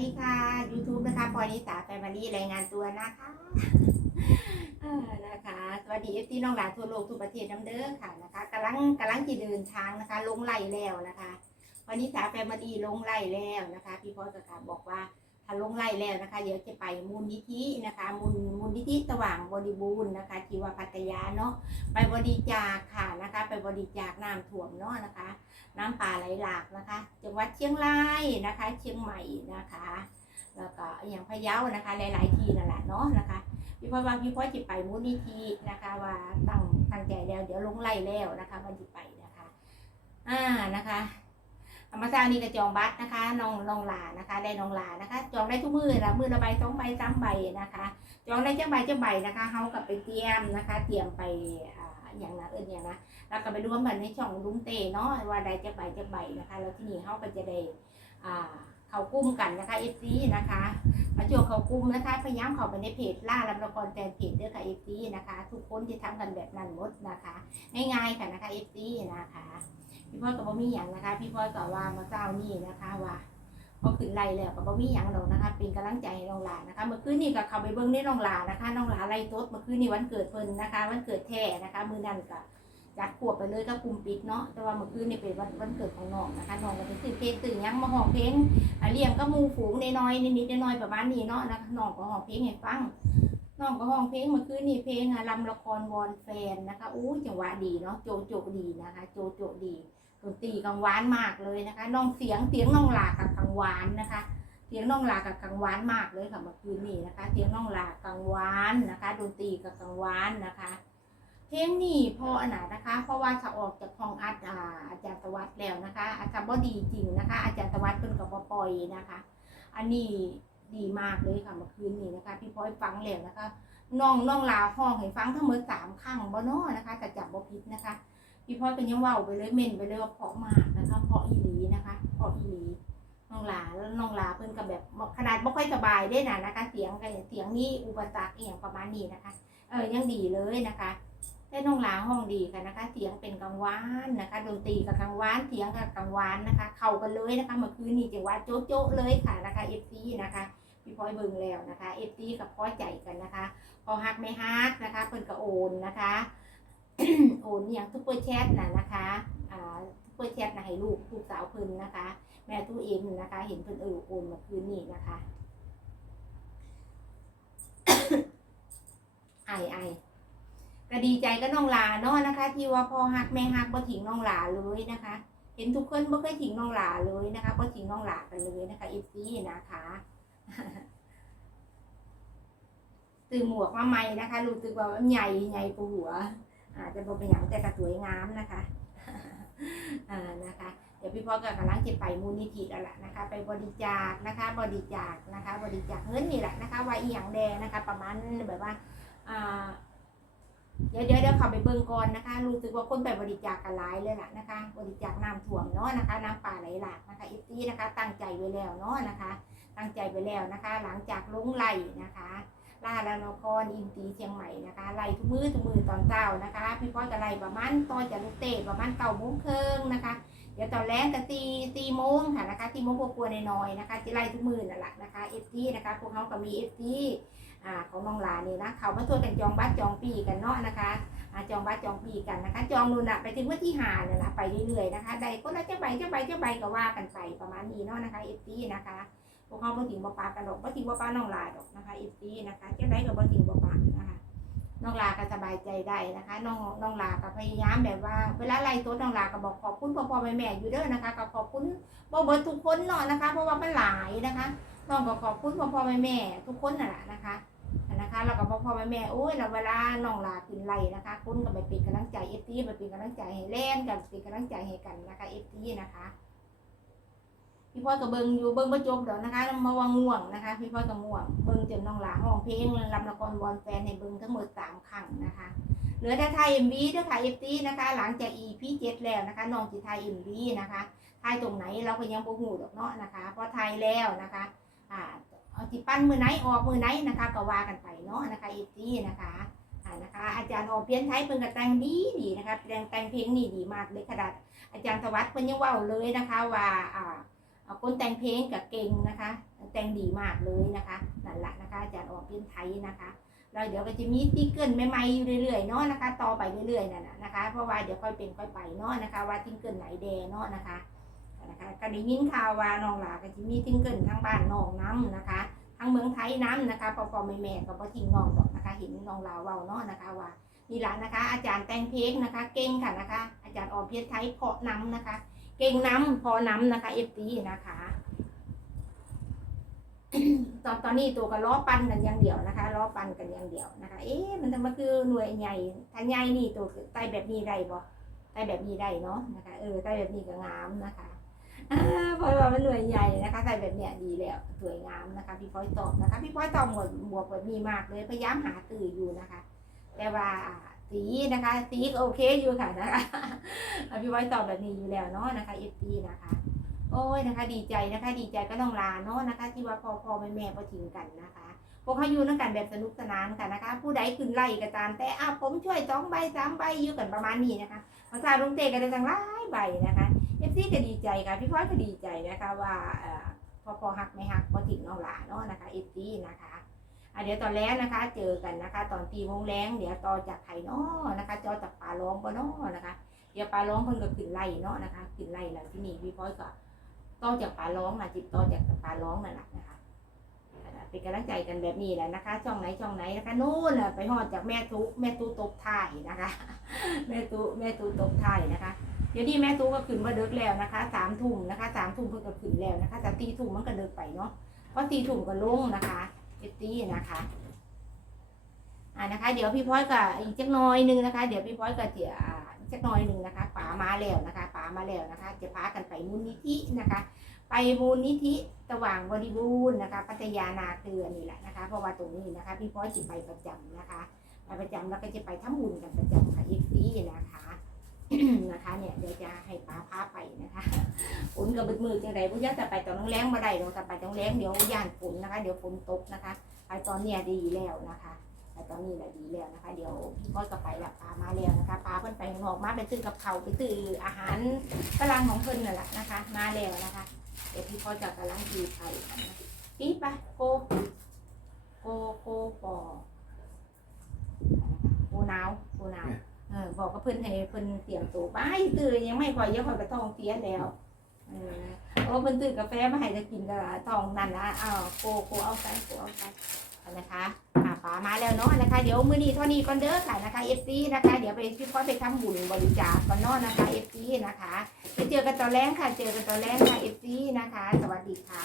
ดีค่ะ YouTube นะคะ พอนิสาแฟมิลี่รายงานตัวนะคะนะคะ สวัสดีเอฟซีน้องหลานทั่วโลกทุกประเทศน้ำเด้อค่ะนะคะกำลังกำลังจะเดินทางนะคะ ลงไล่แล้วนะคะ พอนิสาแฟมิลี่ลงไล่แล้วนะคะ พี่พ่อจะบอกว่า ถ้าลงไล่แล้วนะคะ เดี๋ยวจะไปมูลนิธินะคะมูลมูลนิธิสว่างบริบูรณ์นะคะที่ว่าพัทยาเนาะไปบริจาคค่ะนะคะ ไปบริจาคน้ำท่วมเนาะนะคะ น้ำป่าไหลหลากนะคะ จังหวัดเชียงรายนะคะ เชียงใหม่นะคะ แล้วก็อย่างพะเยานะคะ หลาย ๆ ที่นั่นแหละเนาะนะคะพี่พ่อว่าพี่พ่อจิไปมูลนิธินะคะว่าตั้งตั้งใจแล้วเดี๋ยวลงไล่แล้วนะคะวันจิไปนะคะ อ่านะคะ ธรรมาสตร์นี่ก็จองบัตรนะคะน้องน้องหลานะคะ ได้น้องหลานะคะ จองได้ทุกมือละมือละใบสองใบสามใบนะคะ จองได้เจ้าใบเจ้าใบนะคะเฮากับไปเตรียมนะคะ เตรียมไปอย่างนะเอิญอย่างนะแล้วก็ไปรวมกันในช่องลุงเตเนาะว่าใดจะใบจะใบนะคะ แล้วที่นี่เขาก็จะได้อ่าเขากุ้มกันนะคะเอฟซีนะคะมาช่วเขากุ้มนะคะพยายามเข้าไปในเพจล่าลำละครแฟนเพจเด้อค่ะเอฟซีนะคะ ทุกคนที่ทำกันแบบนั้นหมดนะคะง่ายๆค่ะนะคะเอฟซีนะคะ พี่พ่อกับบ่มีอย่างนะคะ พี่พ่อก็ว่ามาเจ้านี่นะคะว่าพอขึ้นไล่แล้วก็บ่มีอย่างดอกนะคะ เป็นกำลังใจให้น้องหลานนะคะ เมื่อคืนนี้ก็เข้าไปเบิ่งในน้องหลานนะคะน้องหลานไล่ตดเมื่อคืนนี้วันเกิดเพิ่นนะคะวันเกิดแท้นะคะมือนั้นก็จัดขวบไปเลยก็คุมปิดเนาะแต่ว่าเมื่อคืนนี่เป็นวันวันเกิดของน้องนะคะน้องก็ไปซื้อเพลงตื่นยังมาห้องเพลงเลี้ยงก็มูฝูงน้อยนิดๆน้อยประมาณนี้เนาะนะคะน้องก็ห้องเพลงให้ฟังน้องก็ห้องเพลงเมื่อคืนนี่เพลงอะลำละครวอนแฟนนะคะอู้จังหวะดีเนาะโจโจดีนะคะ โจโจดี ดนตรีกังวานมากเลยนะคะน้องเสียงเสียงน้องหลากับกังวานนะคะเสียงน้องหลากับกังวานมากเลยค่ะเมื่อคืนนี้นะคะเสียงน้องหลากังวานนะคะดนตรีกับกังวานนะคะเพลงนี่พออนไหนะคะ เพราะว่าถ้าออกจากห้องอัดอาอาจารย์ตวัดแล้วนะคะ อาจารย์บ่ดีจริงนะคะ อาจารย์ตวัดเป็นกับปล่อยนะคะ อันนี้ดีมากเลยค่ะเมื่อคืนนี้นะคะ พี่พอยฟังแล้วนะคะน้องน้องลาห้องให้ฟังทั้งหมดสามครั้งบ่เนาะนะคะแต่จับบ่ผิดนะคะ พี่พลอยก็ยังว้าไปเลยเม่นไปเลยว่าเพาะมากนะคะเพาะอีหลีนะคะเพาะอีหลีน้องลาแล้วน้องลาเพิ่นก็แบบขนาดบ่ค่อยสบายได้นะนะคะ เสียงก็เสียงนี่อุปสรรคอย่างประมาณนี้นะคะ เออยังดีเลยนะคะได้น้องหลาห้องดีค่ะนะคะ เสียงเป็นกังวานนะคะดนตรีกับกังวานเสียงกับกังวานนะคะ เข้ากันเลยนะคะเมื่อคืนนี้จังหวะโจ๊ะโจ๊ะเลยค่ะนะคะเอฟซีนะคะพี่พลอยเบิ่งแล้วนะคะเอฟซีกับพ่อใจกันนะคะพอฮักไม่ฮักนะคะเพิ่นก็โอนนะคะ โอนอย่างทุกเปอร์แชทน่ะนะคะอ่าทุกเปอร์แชทนะให้ลูกลูกสาวเพิ่นนะคะ แม่ตู้เอ็มนะคะ เห็นเพิ่นเออโอนมื่อคืนนี้นะคะไอไอก็ดีใจก็น้องหลาเนาะนะคะ ที่ว่าพ่อฮักแม่ฮักบ่ทิ้งน้องหลาเลยนะคะ เห็นทุกคนบ่เคยทิ้งน้องหลาเลยนะคะบ่ทิ้งน้องหลากันเลยนะคะอีซี่นะคะตื่นหมวกมาใหม่นะคะรู้สึกว่ามันใหญ่ใหญ่กว่าหัว อาจจะบ่เป็นอย่างแต่ก็สวยงามนะคะอ่านะคะเดี๋ยวพี่พ่อก็กำลังจะไปมูลนิธิแล้วล่ะนะคะ ไปบริจาคนะคะ บริจาคนะคะ บริจาคเงินนี่แหละนะคะว่าอีหยังแดงนะคะ ประมาณแบบว่าอ่าเดี๋ยวเดี๋ยวเดี๋ยวขับไปเบิ่งก่อนนะคะ รู้สึกว่าคนไปบริจาคกันหลายเลยล่ะนะคะ บริจาคน้ำท่วมเนาะนะคะ น้ำป่าไหลหลากนะคะอีซี่นะคะ ตั้งใจไว้แล้วเนาะนะคะ ตั้งใจไว้แล้วนะคะ หลังจากลงไหลนะคะ ลาละนครอินตีเชียงใหม่นะคะไล่ทุกมือทุกมือตอนเช้านะคะ พี่พ่อจะไล่ประมาณตอนจะลูกเตะประมาณเก้าโมงครึ่งนะคะ เดี๋ยวตอนแรกก็ตีตีโมงค่ะนะคะตีโมงกลัวๆน้อยๆนะคะจะไล่ทุกมือนั่นแหละนะคะเอฟซีนะคะพวกเขาก็มีเอฟซีอ่าของน้องหลานนี่นะเขามาช่วยกันจองบัตรจองปีกันเนาะนะคะจองบัตรจองปีกันนะคะ จองนู่นน่ะไปถึงวันที่หาเนี่ยนะไปเรื่อยๆนะคะใดคนละเจ้าใบเจ้าใบเจ้าใบก็ว่ากันไปประมาณนี้เนาะนะคะเอฟซีนะคะ พวกเขาบ่ถึงบ่ปากันดอกบ่ถึงบ่ปาน้องหลาดอกนะคะเอฟซีนะคะเจ้าใดก็บ่ถึงบ่ปานะคะน้องลาก็สบายใจได้นะคะน้องน้องลาก็พยายามแบบว่า เวลาไล่ตัวน้องลาก็บอกขอบคุณพ่อพ่อแม่แม่อยู่เด้อนะคะก็ขอบคุณบ่เบิดทุกคนเนาะนะคะ เพราะว่ามันหลายนะคะน้องก็ขอบคุณพ่อพ่อแม่แม่ทุกคนน่ะแหละนะคะนะคะเราก็พ่อพ่อแม่แม่โอ้ยเราเวลาน้องลาขึ้นไล่นะคะ คุณก็ไปเป็นกำลังใจเอฟซีไปเป็นกำลังใจให้เล่นกับเป็นกำลังใจให้กันนะคะเอฟซีนะคะ พี่พ่อก็เบิงอยู่เบิงประจบเดี๋ยวนะคะมาว่าง่วงนะคะ พี่พ่อก็ง่วงเบิงจนน้องหลาห้องเพลงลำละครบอลแฟนในเบิงทั้งหมดสามครั้งนะคะเหลือแต่ไทยเอ็มบีด้วยค่ะเอฟซีนะคะ หลังจากอีพีเจ็ดแล้วนะคะน้องจีไทยเอ็มบีนะคะไทยตรงไหนเราก็ยังโบหูดอกเนาะนะคะพราะไทยแล้วนะคะอ่าเอาจิปั้นมือไหนออกมือไหนนะคะก็ว่ากันไปเนาะนะคะเอีซี่นะคะอ่านะคะ อาจารย์ออกเพี้ยนไทยเพิ่นก็แต่งดีดีนะคะแต่งแต่งเพลงนี่ดีมากเลยขนาดอาจารย์สวัสดิ์เพิ่นยังว้าเลยนะคะว่าอ่า เอาคนแต่งเพลงกับเก่งนะคะ แต่งดีมากเลยนะคะนั่นแหละนะคะอาจารย์ออกเป็นไทยนะคะแล้วเดี๋ยวก็จะมีติ๊กเกิลใหม่ๆอยู่เรื่อยๆเนาะนะคะ ต่อไปเรื่อยๆนั่นน่ะนะคะ เพราะว่าเดี๋ยวค่อยเป็นค่อยไปเนาะนะคะ ว่าติ๊กเกิลไหนแดเนาะนะคะนะคะก็ได้ยินข่าวว่าน้องหลาก็จะมีติ๊กเกิลทั้งบ้านน้องน้ำนะคะทั้งเมืองไทยน้ำนะคะพอพอแม่แม่ๆก็บ่ทิ้งน้องดอกนะคะ เห็นน้องลาวเว้าเนาะนะคะว่านี่ละนะคะ อาจารย์แต่งเพลงนะคะ เก่งค่ะนะคะ อาจารย์ออมเพียรไทยเพาะน้ำนะคะ เก่งน้ำพอน้ำนะคะเอฟตีนะคะตอนตอนนี้ตัวก็ล้อปั่นกันอย่างเดียวนะคะล้อปั่นกันอย่างเดียวนะคะ เอ๊ะมันจะมคือหน่วยใหญ่ถ้าใหญ่นี่ตัวไตแบบนี้ได้บ่ไตแบบนี้ได้เนาะนะคะเออไตแบบนี้ก็งามนะคะอ่าเพราะว่ามันหน่วยใหญ่นะคะไตแบบเนี้ยดีแล้วสวยงามนะคะ พี่พ้อยตอบนะคะ พี่พ้อยตอบหมดบวกแบบนี้มากเลยพยายามหาตื่นอยู่นะคะ แต่ว่า สีนะคะสีก็โอเคอยู่ค่ะนะคะพี่พ้อยตอบแบบนี้อยู่แล้วเนาะนะคะเอฟตีนะคะ โอ้ยนะคะ ดีใจนะคะ ดีใจก็ต้องลาเนาะนะคะ ที่ว่าพอพอแม่แม่พอทิ้งกันนะคะพวกเขาอยู่นั่งกันแบบสนุกสนานกันนะคะ ผู้ใดขึ้นไล่ก็ตาม แต่อ้าวผมช่วยสองใบสามใบอยู่กันประมาณนี้นะคะมาซาลุงเตกันได้ทั้งหลายใบนะคะเอฟซีก็ดีใจค่ะพี่พ้อยก็ดีใจนะคะว่าเอ่อพอพอหักไม่หักพอทิ้งนองหลาเนาะนะคะเอฟซีนะคะ เดี๋ยวตอนแรกนะคะ เจอกันนะคะ ตอนตีโมงแรงเดี๋ยวต่อจากไข่นาะนะคะ จอจากป่าล้อมบ่เนาะนะคะ เดี๋ยวป่าล้อมเพิ่นก็ขึ้นไล่เนาะนะคะขึ้นไล่แล้วที่นี่พี่พ้อยก็ต่อจากป่าร้องนะจิตต่อจากป่าร้องนั่นแหละนะคะเป็นกำลังใจกันแบบนี้แหละนะคะ ช่องไหนช่องไหนนะคะนู่นไปหอดจากแม่ทุแม่ตู้ตกท้ายนะคะ แม่ตู้แม่ตู้ตกท้ายนะคะเดี๋ยวนี้แม่ตู้ก็ขึ้นมาเดึกแล้วนะคะสามทุ่มนะคะสามทุ่มเพิ่งก็ขึ้นแล้วนะคะแต่ตีทุ่มมันก็เดึกไปเนาะเพราะตีทุ่มก็ลงนะคะ เอตีนะคะอ่านะคะ เดี๋ยวพี่พ้อยกับอีกจักหน้อยหนึงนะคะ เดี๋ยวพี่พ้อยกับเจียอีกจักหน้อยหนึ่งนะคะป๋ามาแล้วนะคะป๋ามาแล้วนะคะ จะพากันไปมูลนิธินะคะ ไปมูลนิธิสว่างบริบูรณ์นะคะพัทยานาเกลือนี่แหละนะคะเพราะว่าตรงนี้นะคะ พี่พ้อยจะไปประจำนะคะไปประจำแล้วก็จะไปทำบุญกันประจำค่ะอีกซีนะคะ นะคะเนี่ยเดี๋ยวจะให้ป้าพาไปนะคะฝนกับบึดมือจังไดผู้ยักจะไปตอนน้องแรงมาได้เราจะไปตอนแรงเดี๋ยวย่านฝนนะคะ เดี๋ยวฝนตกนะคะ ไปตอนเนี้ยดีแล้วนะคะไปตอนนี้แหละดีแล้วนะคะ เดี๋ยวพี่พ้อยก็ไปละปลามาแล้วนะคะปลาเพิ่นไปข้างนอกมาไปซื้อกับเขาไปซื้ออาหารฝรั่งของเพิ่นนั่นแหละนะคะ มาแล้วนะคะ เดี๋ยวพี่พ่อจะกำลังดีไทยกันนะปี๊ไปโกโกโกปอโกหนาวโกหนาว บอกกับเพื่อนให้เพื่อนเตรียมตัวไปตื่นยังไม่ค่อยยังค่อยไปท้องเตี้ยแล้วเออเพื่อนตื่นกาแฟมาให้จะกินกระทองนั่นละอ้าวโกโกเอาไปโกเอาไปนะคะป๋ามาแล้วเนาะนะคะ เดี๋ยวมื้อนี้เท่านี้ก่อนเด้อค่ะนะคะเอฟซีนะคะ เดี๋ยวไปพี่พ่อไปทำบุญบริจาคก่อนนาะนะคะเอฟซีนะคะไปเจอกันตอนแรกค่ะ เจอกันตอนแรกค่ะเอฟซีนะคะ สวัสดีค่ะ